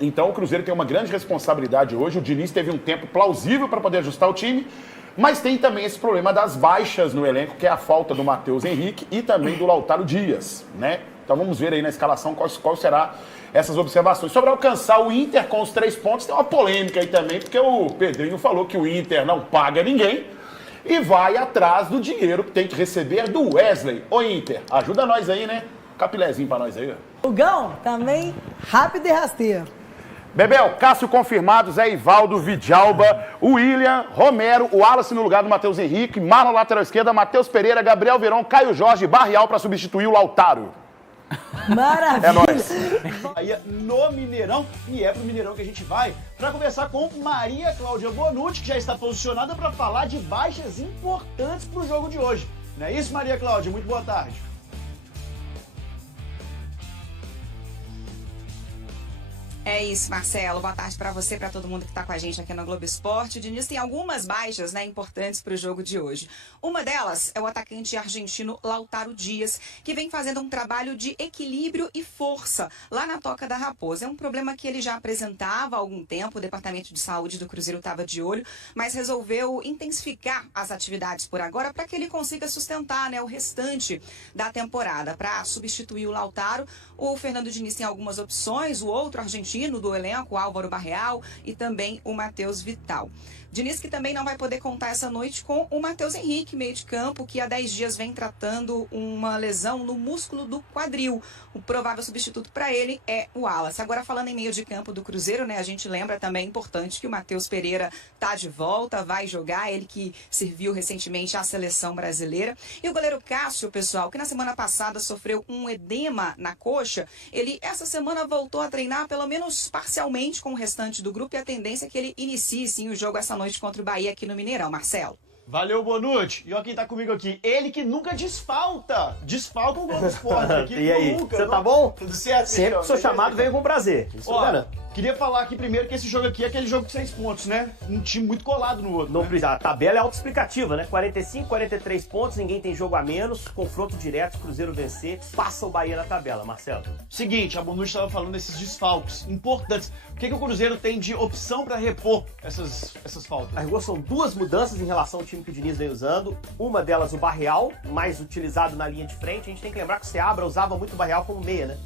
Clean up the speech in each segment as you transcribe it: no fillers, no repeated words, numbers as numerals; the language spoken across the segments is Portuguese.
Então o Cruzeiro tem uma grande responsabilidade hoje. O Diniz teve um tempo plausível para poder ajustar o time, mas tem também esse problema das baixas no elenco, que é a falta do Matheus Henrique e também do Lautaro Dias, né? Então vamos ver aí na escalação qual será essas observações. Sobre alcançar o Inter com os 3 pontos, tem uma polêmica aí também, porque o Pedrinho falou que o Inter não paga ninguém e vai atrás do dinheiro que tem que receber do Wesley. Ô Inter, ajuda nós aí, né? Capilézinho pra nós aí. O Gão também rápido e rasteiro. Bebel, Cássio confirmado, Zé Ivaldo, Vidjalba, o William, Romero, o Wallace no lugar do Matheus Henrique, Marlon lateral esquerda, Matheus Pereira, Gabriel Verón, Caio Jorge, Barrial para substituir o Lautaro. Maravilha! É nóis. Aí no Mineirão, e é pro Mineirão que a gente vai para conversar com Maria Cláudia Bonucci, que já está posicionada para falar de baixas importantes pro jogo de hoje. Não é isso, Maria Cláudia? Muito boa tarde. É isso, Marcelo. Boa tarde para você, para todo mundo que está com a gente aqui no Globo Esporte. O Diniz tem algumas baixas, né, importantes para o jogo de hoje. Uma delas é o atacante argentino Lautaro Dias, que vem fazendo um trabalho de equilíbrio e força lá na Toca da Raposa. É um problema que ele já apresentava há algum tempo, o Departamento de Saúde do Cruzeiro estava de olho, mas resolveu intensificar as atividades por agora para que ele consiga sustentar, né, o restante da temporada. Para substituir o Lautaro, o Fernando Diniz tem algumas opções, o outro argentino do elenco, Álvaro Barreal, e também o Matheus Vital. Diniz que também não vai poder contar essa noite com o Matheus Henrique, meio de campo, que há 10 dias vem tratando uma lesão no músculo do quadril. O provável substituto para ele é o Wallace. Agora, falando em meio de campo do Cruzeiro, né, a gente lembra também, importante, que o Matheus Pereira tá de volta, vai jogar, ele que serviu recentemente à seleção brasileira. E o goleiro Cássio, pessoal, que na semana passada sofreu um edema na coxa, ele essa semana voltou a treinar pelo menos parcialmente com o restante do grupo, e a tendência é que ele inicie sim o jogo essa noite contra o Bahia aqui no Mineirão. Marcelo. Valeu, Bonucci. E olha quem tá comigo aqui. Ele que nunca desfalta. Desfalca o Globo Esporte aqui. E aí, nunca, você tá bom? Tudo certo? Sempre que sou chamado, venho com prazer. Isso Ó, queria falar aqui primeiro que esse jogo aqui é aquele jogo de 6 pontos, né? Um time muito colado no outro. Não né? precisa. A tabela é autoexplicativa, né? 45, 43 pontos, ninguém tem jogo a menos, confronto direto, Cruzeiro vencer, passa o Bahia na tabela, Marcelo. Seguinte, a Bonucci estava falando desses desfalques importantes. O que o Cruzeiro tem de opção para repor essas faltas? A rigor são 2 mudanças em relação ao time que o Diniz vem usando. Uma delas, o Barreal, mais utilizado na linha de frente. A gente tem que lembrar que o Seabra usava muito o Barreal como meia, né?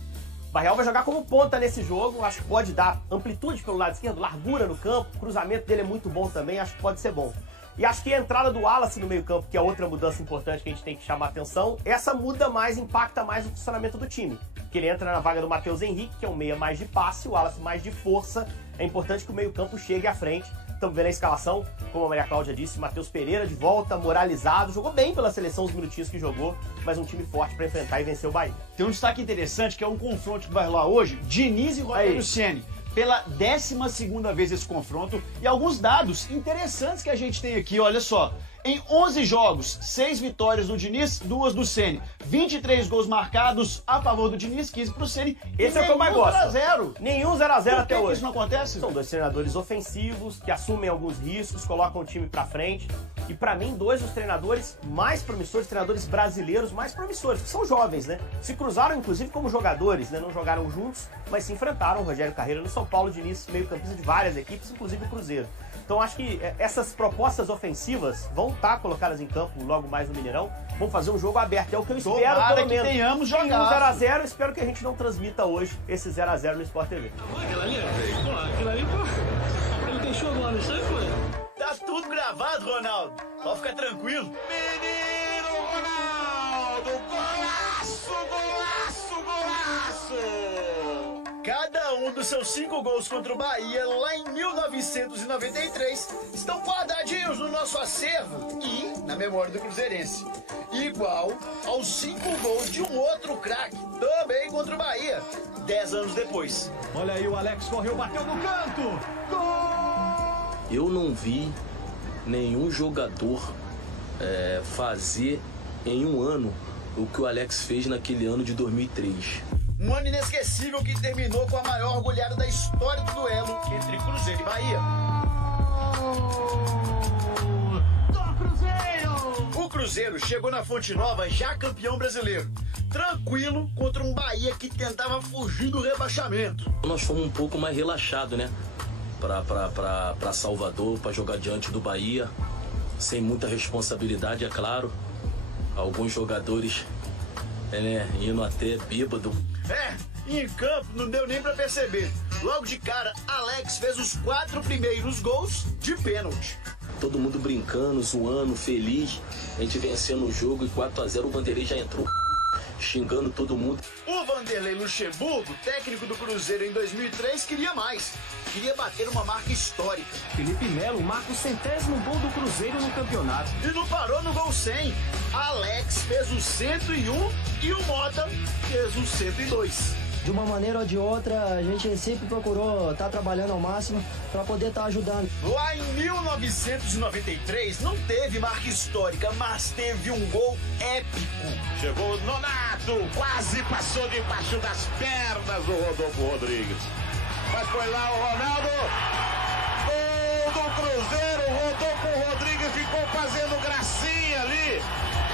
O Barreal vai jogar como ponta nesse jogo. Acho que pode dar amplitude pelo lado esquerdo, largura no campo. O cruzamento dele é muito bom também. Acho que pode ser bom. E acho que a entrada do Wallace no meio-campo, que é outra mudança importante que a gente tem que chamar a atenção, essa muda mais, impacta mais o funcionamento do time. Que ele entra na vaga do Matheus Henrique, que é um meia mais de passe, o Wallace mais de força. É importante que o meio-campo chegue à frente. Estamos vendo a escalação, como a Maria Cláudia disse, Matheus Pereira de volta, moralizado, jogou bem pela seleção os minutinhos que jogou, mas um time forte para enfrentar e vencer o Bahia. Tem um destaque interessante, que é um confronto que vai rolar hoje, Diniz e Rogério Ceni. Pela 12ª vez esse confronto, e alguns dados interessantes que a gente tem aqui, olha só. Em 11 jogos, 6 vitórias do Diniz, 2 do Ceni. 23 gols marcados a favor do Diniz, 15 pro Ceni. Esse é o que eu mais gosto. 0x0. Nenhum 0x0 até hoje. Isso não acontece? São 2 treinadores ofensivos, que assumem alguns riscos, colocam o time pra frente. E pra mim, 2 dos treinadores mais promissores, treinadores brasileiros mais promissores, que são jovens, né? Se cruzaram, inclusive, como jogadores, né? Não jogaram juntos, mas se enfrentaram. O Rogério Carreira no São Paulo, Diniz, meio-campista de várias equipes, inclusive o Cruzeiro. Então acho que essas propostas ofensivas vão estar colocadas em campo logo mais no Mineirão. Vão fazer um jogo aberto. É o que eu espero, pelo menos. Tenhamos jogado. Um 0x0, espero que a gente não transmita hoje esse 0x0 no Sport TV. Aquilo ali, pô, aquilo ali, pô. Ele deixou agora, isso aí foi. Tá tudo gravado, Ronaldo. Pode ficar tranquilo. Menino Ronaldo! Golaço, golaço, golaço! Cada um dos seus 5 gols contra o Bahia lá em 1993 estão guardadinhos no nosso acervo e na memória do cruzeirense. Igual aos 5 gols de um outro craque, também contra o Bahia, 10 anos depois. Olha aí, o Alex correu, bateu no canto. Gol! Eu não vi nenhum jogador fazer em um ano o que o Alex fez naquele ano de 2003. Um ano inesquecível que terminou com a maior goleada da história do duelo entre Cruzeiro e Bahia. do Cruzeiro! O Cruzeiro chegou na Fonte Nova já campeão brasileiro. Tranquilo contra um Bahia que tentava fugir do rebaixamento. Nós fomos um pouco mais relaxados, né? Para Salvador, para jogar diante do Bahia. Sem muita responsabilidade, é claro. Alguns jogadores indo até bêbado. Em campo não deu nem pra perceber. Logo de cara, Alex fez os 4 primeiros gols de pênalti. Todo mundo brincando, zoando, feliz. A gente vencendo o jogo e 4-0 o Vanderlei já entrou xingando todo mundo. O Vanderlei Luxemburgo, técnico do Cruzeiro em 2003, queria mais. Queria bater uma marca histórica. Felipe Melo marca o 100º gol do Cruzeiro no campeonato. E não parou no gol 100. Alex fez o 101 e o Mota fez o 102. De uma maneira ou de outra, a gente sempre procurou estar trabalhando ao máximo para poder estar ajudando. Lá em 1993 não teve marca histórica, mas teve um gol épico. Chegou o Nonato, quase passou debaixo das pernas do Rodolfo Rodrigues. Mas foi lá o Ronaldo. Gol do Cruzeiro, o Rodolfo Rodrigues ficou fazendo gracinha ali.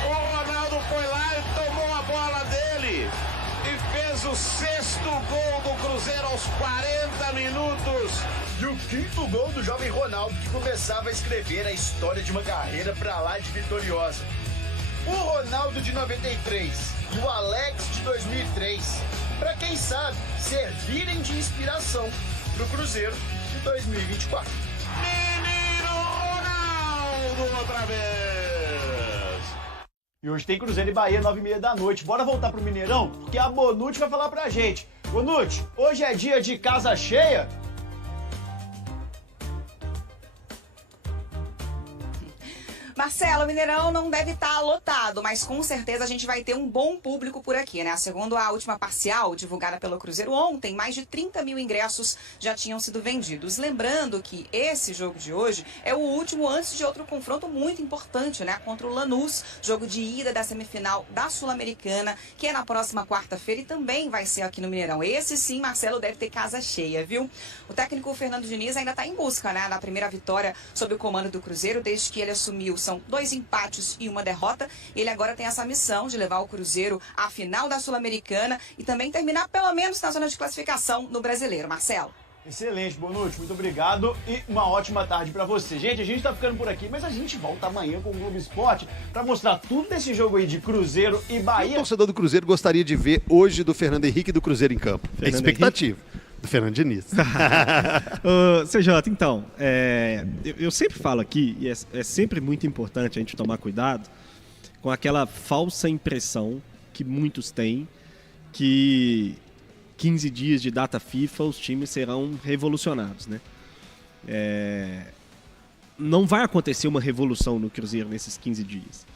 O Ronaldo foi lá e tomou a bola dele. E fez o 6º gol do Cruzeiro aos 40 minutos. E o 5º gol do jovem Ronaldo, que começava a escrever a história de uma carreira pra lá de vitoriosa. O Ronaldo de 93 e o Alex de 2003, pra quem sabe, servirem de inspiração pro Cruzeiro de 2024. Menino Ronaldo outra vez. E hoje tem Cruzeiro e Bahia, 9h30 da noite. Bora voltar pro Mineirão, porque a Bonucci vai falar pra gente. Bonucci, hoje é dia de casa cheia? Marcelo, o Mineirão não deve estar lotado, mas com certeza a gente vai ter um bom público por aqui, né? Segundo a última parcial divulgada pelo Cruzeiro ontem, mais de 30 mil ingressos já tinham sido vendidos. Lembrando que esse jogo de hoje é o último antes de outro confronto muito importante, né? Contra o Lanús, jogo de ida da semifinal da Sul-Americana, que é na próxima quarta-feira e também vai ser aqui no Mineirão. Esse sim, Marcelo, deve ter casa cheia, viu? O técnico Fernando Diniz ainda está em busca, né? Na primeira vitória sob o comando do Cruzeiro, desde que ele assumiu. São 2 empates e 1 derrota. Ele agora tem essa missão de levar o Cruzeiro à final da Sul-Americana e também terminar pelo menos na zona de classificação no Brasileiro. Marcelo. Excelente, Bonucci. Muito obrigado e uma ótima tarde pra você. Gente, a gente tá ficando por aqui, mas a gente volta amanhã com o Globo Esporte pra mostrar tudo desse jogo aí de Cruzeiro e Bahia. O torcedor do Cruzeiro gostaria de ver hoje do Fernando Henrique e do Cruzeiro em campo. É expectativa. Do Fernando Diniz. CJ, então, eu sempre falo aqui, e é sempre muito importante a gente tomar cuidado com aquela falsa impressão que muitos têm que 15 dias de data FIFA os times serão revolucionados, né? Não vai acontecer uma revolução no Cruzeiro nesses 15 dias.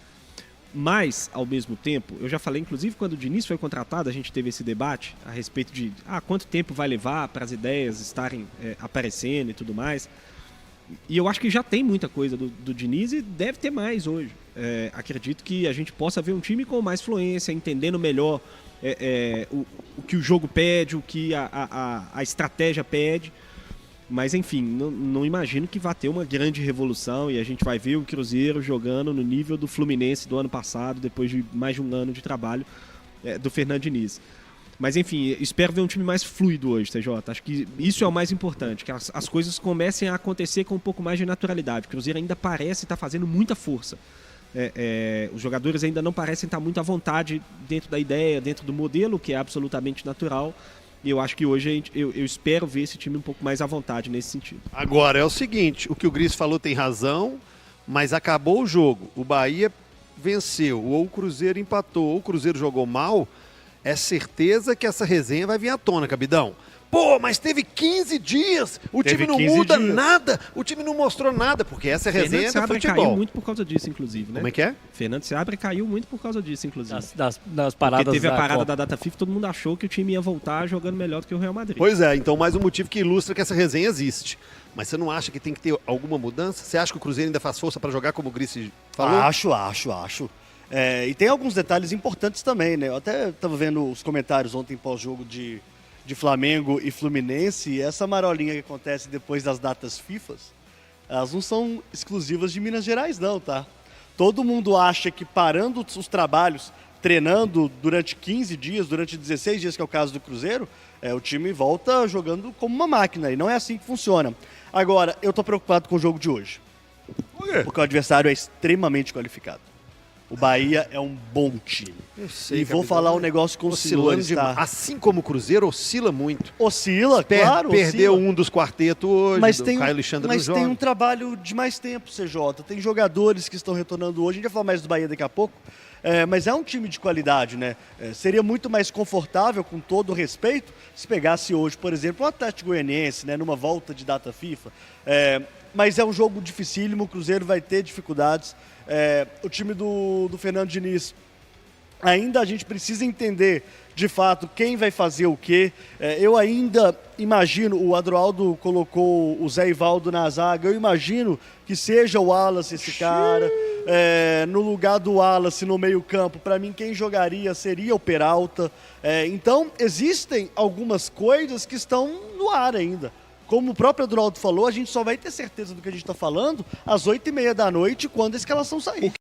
Mas, ao mesmo tempo, eu já falei, inclusive, quando o Diniz foi contratado, a gente teve esse debate a respeito de quanto tempo vai levar para as ideias estarem aparecendo e tudo mais. E eu acho que já tem muita coisa do Diniz e deve ter mais hoje. Acredito que a gente possa ver um time com mais fluência, entendendo melhor o que o jogo pede, o que a estratégia pede. Mas, enfim, não imagino que vá ter uma grande revolução e a gente vai ver o Cruzeiro jogando no nível do Fluminense do ano passado, depois de mais de um ano de trabalho do Fernando Diniz. Mas, enfim, espero ver um time mais fluido hoje, TJ. Acho que isso é o mais importante, que as coisas comecem a acontecer com um pouco mais de naturalidade. O Cruzeiro ainda parece estar fazendo muita força. Os jogadores ainda não parecem estar muito à vontade dentro da ideia, dentro do modelo, que é absolutamente natural. E eu acho que hoje eu espero ver esse time um pouco mais à vontade nesse sentido. Agora, é o seguinte, o que o Gris falou tem razão, mas acabou o jogo. O Bahia venceu, ou o Cruzeiro empatou, ou o Cruzeiro jogou mal, é certeza que essa resenha vai vir à tona, Cabidão. Pô, mas teve 15 dias, o time não muda nada, o time não mostrou nada, porque essa é a resenha do futebol. Caiu muito por causa disso, inclusive, né? Como é que é? Fernando Seabra caiu muito por causa disso, inclusive. Das paradas. Porque teve a parada da data FIFA, todo mundo achou que o time ia voltar jogando melhor do que o Real Madrid. Pois é, então mais um motivo que ilustra que essa resenha existe. Mas você não acha que tem que ter alguma mudança? Você acha que o Cruzeiro ainda faz força para jogar como o Gris falou? Acho. E tem alguns detalhes importantes também, né? Eu até estava vendo os comentários ontem pós-jogo de Flamengo e Fluminense, e essa marolinha que acontece depois das datas FIFA, elas não são exclusivas de Minas Gerais não, tá? Todo mundo acha que parando os trabalhos, treinando durante 15 dias, durante 16 dias, que é o caso do Cruzeiro, o time volta jogando como uma máquina, e não é assim que funciona. Agora, eu tô preocupado com o jogo de hoje. Por quê? Porque o adversário é extremamente qualificado. O Bahia é um bom time. Eu sei, e vou falar um negócio com os senhores, tá? Assim como o Cruzeiro, oscila muito. Oscila, claro. Perdeu oscila. Um dos quartetos hoje, mas do tem, Caio Alexandre mas no tem jogo. um trabalho de mais tempo, CJ. Tem jogadores que estão retornando hoje. A gente vai falar mais do Bahia daqui a pouco. Mas é um time de qualidade, né? Seria muito mais confortável, com todo o respeito, se pegasse hoje, por exemplo, o Atlético Goianiense, né? Numa volta de data FIFA. Mas é um jogo dificílimo, o Cruzeiro vai ter dificuldades. O time do Fernando Diniz, ainda a gente precisa entender, de fato, quem vai fazer o quê. Eu ainda imagino, o Adroaldo colocou o Zé Ivaldo na zaga, eu imagino que seja o Wallace esse cara. No lugar do Wallace no meio campo, para mim quem jogaria seria o Peralta. Então existem algumas coisas que estão no ar ainda. Como o próprio Adroaldo falou, a gente só vai ter certeza do que a gente está falando às 8h30 da noite, quando a escalação sair.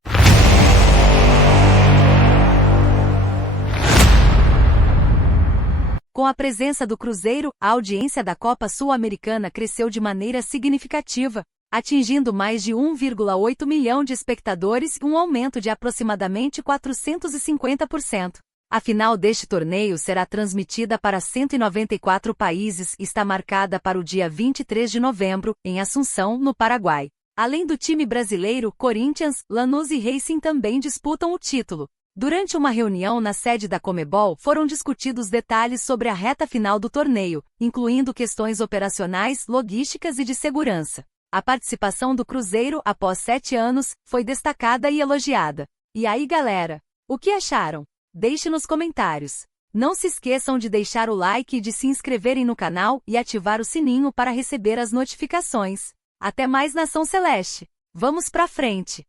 Com a presença do Cruzeiro, a audiência da Copa Sul-Americana cresceu de maneira significativa, atingindo mais de 1,8 milhão de espectadores, um aumento de aproximadamente 450%. A final deste torneio será transmitida para 194 países e está marcada para o dia 23 de novembro, em Assunção, no Paraguai. Além do time brasileiro, Corinthians, Lanús e Racing também disputam o título. Durante uma reunião na sede da Conmebol, foram discutidos detalhes sobre a reta final do torneio, incluindo questões operacionais, logísticas e de segurança. A participação do Cruzeiro, após 7 anos, foi destacada e elogiada. E aí, galera? O que acharam? Deixe nos comentários. Não se esqueçam de deixar o like e de se inscreverem no canal e ativar o sininho para receber as notificações. Até mais, Nação Celeste! Vamos pra frente!